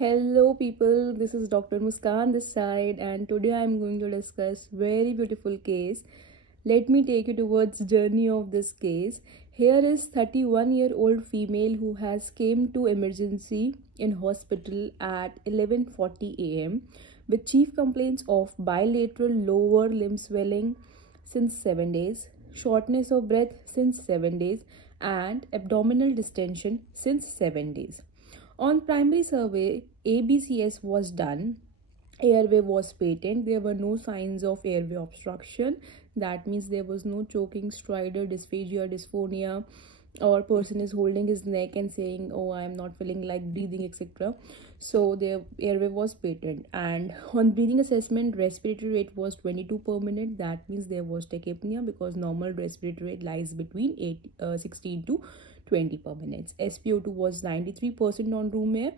Hello people, this is Dr. Muskaan this side, and today I am going to discuss very beautiful case. Let me take you towards journey of this case. Here is 31-year-old female who has came to emergency in hospital at 11:40 a.m. with chief complaints of bilateral lower limb swelling since 7 days, shortness of breath since 7 days, and abdominal distension since 7 days. On primary survey, ABCS was done. Airway was patent. There were no signs of airway obstruction. That means there was no choking, stridor, dysphagia, dysphonia, or person is holding his neck and saying, "Oh, I am not feeling like breathing," etc. So the airway was patent. And on breathing assessment, respiratory rate was 22 per minute. That means there was tachypnea because normal respiratory rate lies between 16 to 20 per minute. SpO2 was 93% on room air.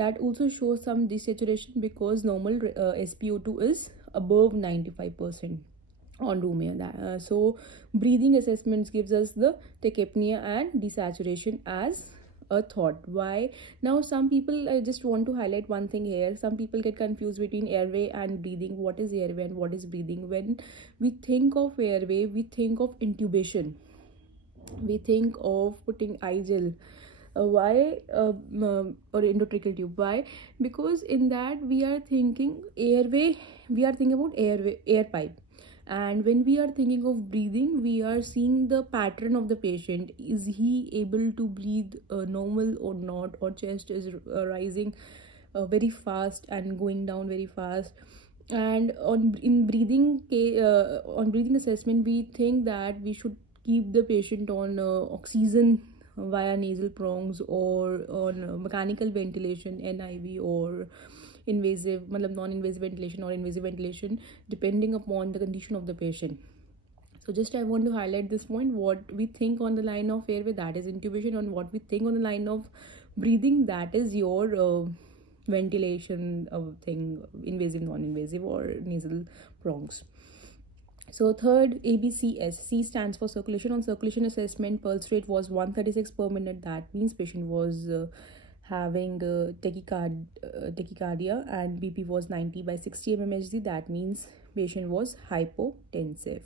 That also shows some desaturation because normal SpO2 is above 95% on room air. So breathing assessments gives us the tachypnea and desaturation as a thought. Why? Now some people, I just want to highlight one thing here. Some people get confused between airway and breathing. What is airway and what is breathing? When we think of airway, we think of intubation. We think of putting eye gel. Why? Or endotracheal tube. Why? Because in that we are thinking airway, we are thinking about airway, air pipe. And when we are thinking of breathing, we are seeing the pattern of the patient. Is he able to breathe normal or not, or chest is rising very fast and going down very fast. And on breathing assessment, we think that we should keep the patient on oxygen via nasal prongs or on mechanical ventilation, NIV, or invasive, non-invasive ventilation or invasive ventilation, depending upon the condition of the patient. So just I want to highlight this point. What we think on the line of airway, that is intubation, and what we think on the line of breathing, that is your ventilation thing, invasive, non-invasive, or nasal prongs. So third, ABCS. C stands for circulation. On circulation assessment, pulse rate was 136 per minute. That means patient was having tachycardia, and BP was 90 by 60 mmHg. That means patient was hypotensive.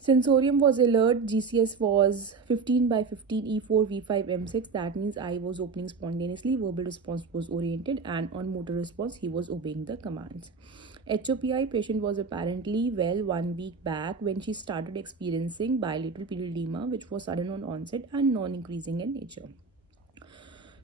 Sensorium was alert. GCS was 15 by 15 E4 V5 M6. That means eye was opening spontaneously. Verbal response was oriented, and on motor response he was obeying the commands. HOPI, patient was apparently well 1 week back when she started experiencing bilateral pedal edema, which was sudden on onset and non-increasing in nature.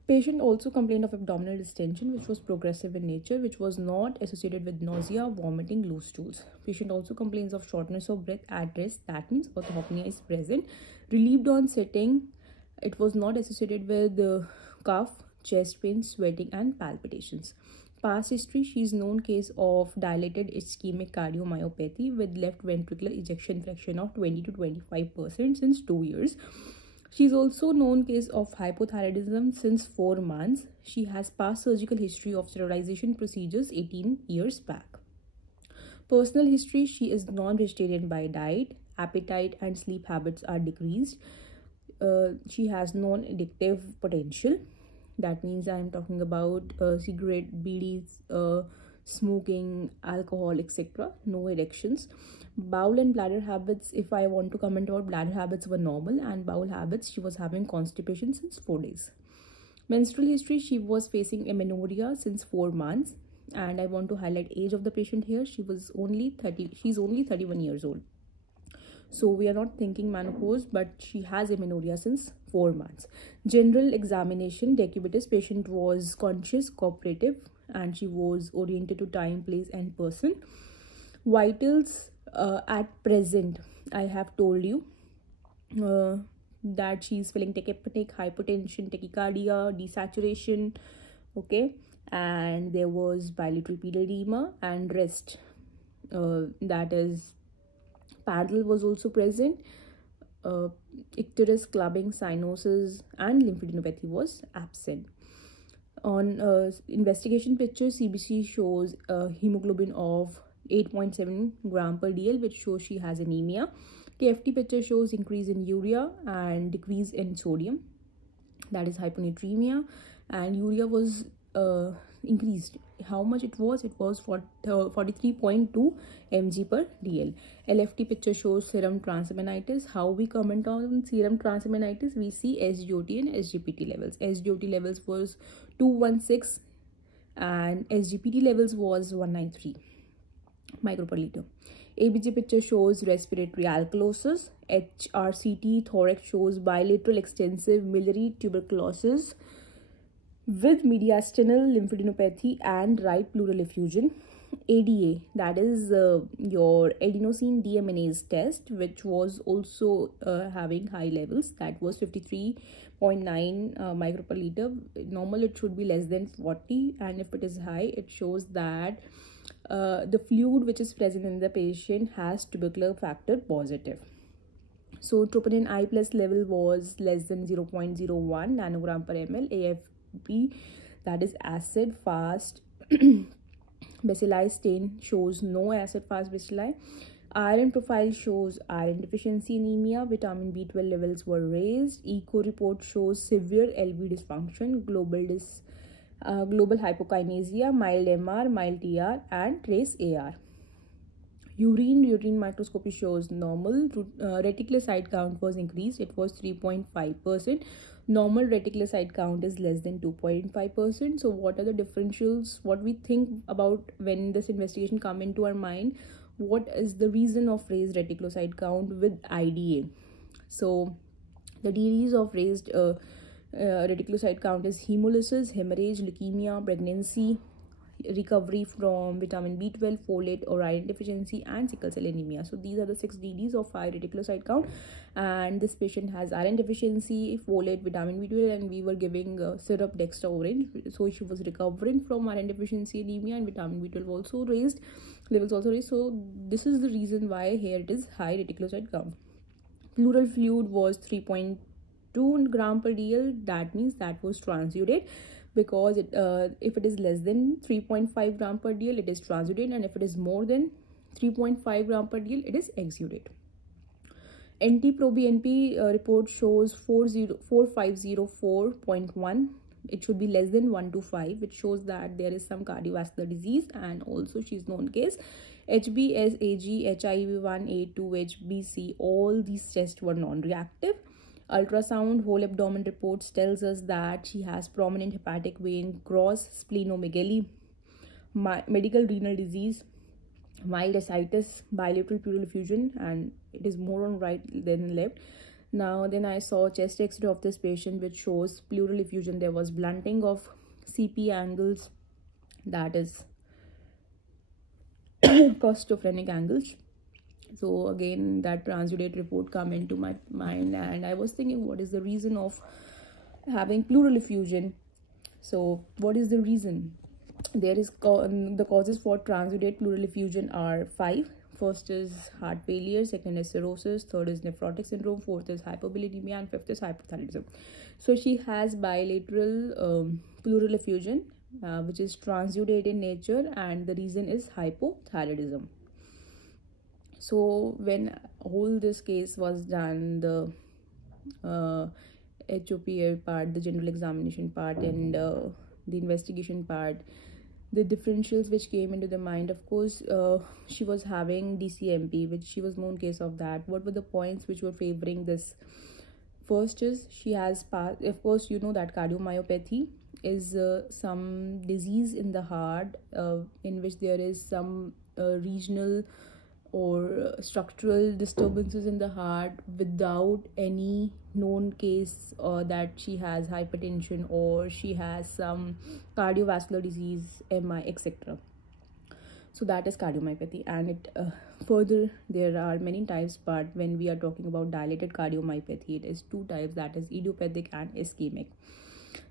Patient also complained of abdominal distension, which was progressive in nature, which was not associated with nausea, vomiting, loose stools. Patient also complains of shortness of breath at rest. That means orthopnea is present. Relieved on sitting. It was not associated with cough, chest pain, sweating, and palpitations. Past history, she is known case of dilated ischemic cardiomyopathy with left ventricular ejection fraction of 20 to 25% since 2 years. She is also known case of hypothyroidism since 4 months. She has past surgical history of sterilization procedures 18 years back. Personal history, she is non-vegetarian by diet. Appetite and sleep habits are decreased. She has non-addictive potential. That means I am talking about cigarette, BDs, smoking, alcohol, etc. No addictions. Bowel and bladder habits, if I want to comment about bladder habits, were normal, and bowel habits, she was having constipation since 4 days. Menstrual history, she was facing amenorrhea since 4 months, and I want to highlight age of the patient here. She's only 31 years old. So we are not thinking menopause, but she has amenorrhea since 4 months. General examination, decubitus, patient was conscious, cooperative, and she was oriented to time, place, and person. Vitals, at present, I have told you that she is feeling tachypneic, hypotension, tachycardia, desaturation, okay, and there was bilateral pedal edema and rest, that is paddle was also present. Icterus, clubbing, cyanosis, and lymphadenopathy was absent. On investigation picture, CBC shows hemoglobin of 8.7 gram per dl, which shows she has anemia. KFT picture shows increase in urea and decrease in sodium, that is hyponatremia, and urea was increased. How much it was? It was 43.2 mg per dl. LFT picture shows serum transaminitis. How we comment on serum transaminitis? We see SGOT and SGPT levels. SGOT levels was 216 and SGPT levels was 193 micro per liter. ABG picture shows respiratory alkalosis. HRCT thorax shows bilateral extensive miliary tuberculosis with mediastinal lymphadenopathy and right pleural effusion. ADA, that is your adenosine deaminase test, which was also having high levels. That was 53.9 micro per liter. Normal it should be less than 40, and if it is high, it shows that the fluid which is present in the patient has tubercular factor positive. So troponin I plus level was less than 0.01 nanogram per ml. AFP, that is acid fast bacilli stain, shows no acid fast bacilli. Iron profile shows iron deficiency anemia. Vitamin B12 levels were raised. Echo report shows severe LV dysfunction, global hypokinesia, mild MR, mild TR, and trace AR. Urine microscopy shows normal. Reticulocyte count was increased. It was 3.5%. Normal reticulocyte count is less than 2.5%. So what are the differentials? What we think about when this investigation come into our mind? What is the reason of raised reticulocyte count with IDA? So the DDs of raised reticulocyte count is hemolysis, hemorrhage, leukemia, pregnancy, recovery from vitamin B12, folate or iron deficiency, and sickle cell anemia. So these are the 6 DDs of high reticulocyte count, and this patient has iron deficiency, folate, vitamin B12, and we were giving syrup dextra orange. So she was recovering from iron deficiency anemia, and vitamin B12 also raised, levels also raised. So this is the reason why here it is high reticulocyte count. Pleural fluid was 3.2 gram per dl. That means that was transudate, because if it is less than 3.5 gram per dl, it is transudate, and if it is more than 3.5 gram per dl, it is exudate. NT-proBNP report shows 4504.1. It should be less than 125, which shows that there is some cardiovascular disease, and also she is known case. HB, SAG, HIV1, A2, HBC, all these tests were non-reactive. Ultrasound whole abdomen reports tells us that she has prominent hepatic vein, gross splenomegaly, medical renal disease, mild ascites, bilateral pleural effusion, and it is more on right than left. Now then I saw chest x-ray of this patient, which shows pleural effusion. There was blunting of CP angles, that is costophrenic angles. So again, that transudate report come into my mind, and I was thinking, what is the reason of having pleural effusion? So what is the reason? There is the causes for transudate pleural effusion are 5. First is heart failure, second is cirrhosis, third is nephrotic syndrome, fourth is hypobilinemia, and fifth is hypothyroidism. So she has bilateral pleural effusion, which is transudate in nature, and the reason is hypothyroidism. So when whole this case was done, the HOPA part, the general examination part, and the investigation part, the differentials which came into the mind, of course, she was having DCMP, which she was known case of that. What were the points which were favoring this? First is she has passed. Of course, you know that cardiomyopathy is some disease in the heart in which there is some regional or structural disturbances in the heart without any known case that she has hypertension or she has some cardiovascular disease, MI, etc. So that is cardiomyopathy, and it further there are many types, but when we are talking about dilated cardiomyopathy, it is 2 types, that is idiopathic and ischemic.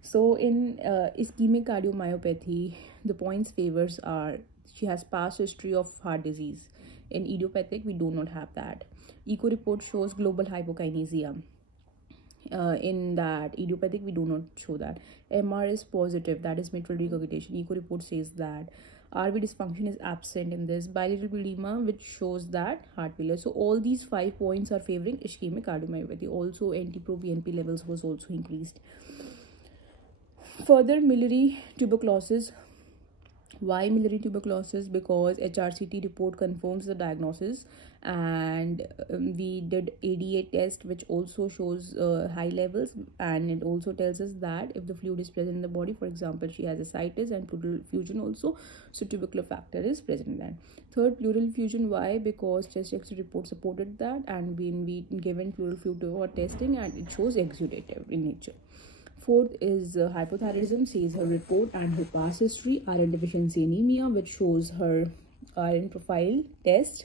So in ischemic cardiomyopathy, the points favors are she has past history of heart disease. In idiopathic, we do not have that. Echo report shows global hypokinesia. In that idiopathic, we do not show that. MR is positive, that is mitral regurgitation. Echo report says that. RV dysfunction is absent in this. Bilateral edema, which shows that heart failure. So all these 5 points are favoring ischemic cardiomyopathy. Also, NT-proBNP levels was also increased. Further, miliary tuberculosis. Why miliary tuberculosis? Because HRCT report confirms the diagnosis, and we did ADA test, which also shows high levels, and it also tells us that if the fluid is present in the body, for example, she has ascites and pleural effusion also, so tubercular factor is present then. Third, pleural effusion. Why? Because chest X-ray report supported that, and been given pleural fluid for testing, and it shows exudative in nature. Fourth is hypothyroidism, says her report, and her past history, iron deficiency anemia, which shows her iron profile test.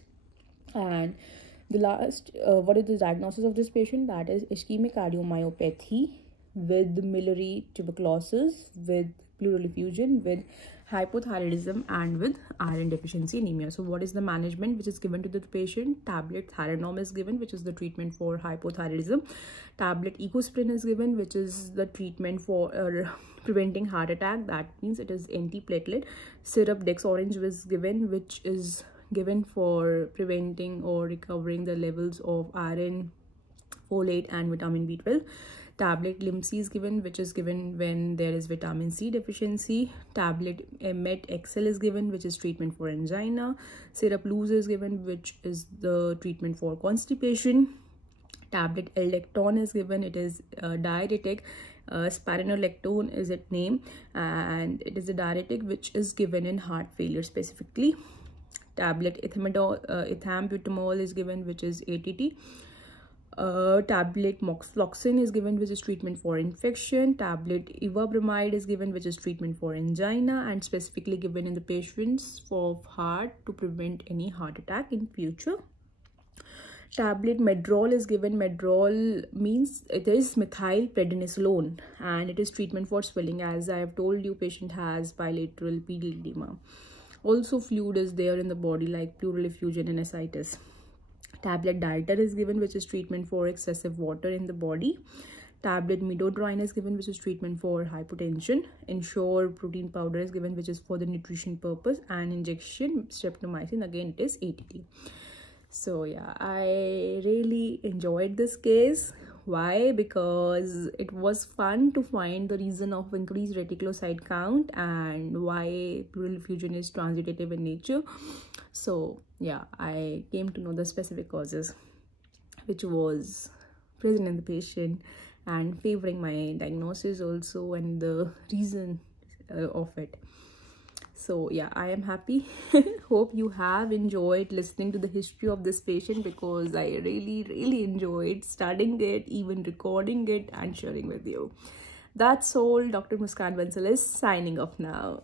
And the last, what is the diagnosis of this patient? That is ischemic cardiomyopathy with miliary tuberculosis, with pleural effusion, with hypothyroidism, and with iron deficiency anemia. So what is the management which is given to the patient? Tablet Theranom is given, which is the treatment for hypothyroidism. Tablet Ecosprin is given, which is the treatment for preventing heart attack. That means it is antiplatelet. Syrup Dex Orange was given, which is given for preventing or recovering the levels of iron, folate, and vitamin B12. Tablet Limcy is given, which is given when there is vitamin C deficiency. Tablet Met XL is given, which is treatment for angina. Syrup Luz is given, which is the treatment for constipation. Tablet Eldecton is given, it is diuretic. Spironolactone is its name, and it is a diuretic which is given in heart failure specifically. Tablet ethambutol is given, which is ATT. Tablet moxifloxacin is given, which is treatment for infection. Tablet ivabramide is given, which is treatment for angina, and specifically given in the patients for heart to prevent any heart attack in future. Tablet Medrol is given. Medrol means it is methylprednisolone, and it is treatment for swelling. As I have told you, patient has bilateral pedal edema. Also, fluid is there in the body like pleural effusion and ascites. Tablet Dialter is given, which is treatment for excessive water in the body. Tablet Midodrine is given, which is treatment for hypotension. Ensure protein powder is given, which is for the nutrition purpose. And injection streptomycin, again it is ATT. So yeah, I really enjoyed this case. Why? Because it was fun to find the reason of increased reticulocyte count and why pleural effusion is transitive in nature. So yeah, I came to know the specific causes which was present in the patient and favoring my diagnosis also, and the reason of it. So yeah, I am happy. Hope you have enjoyed listening to the history of this patient, because I really enjoyed studying it, even recording it and sharing with you. That's all. Dr. Muskaan Bansal is signing off now.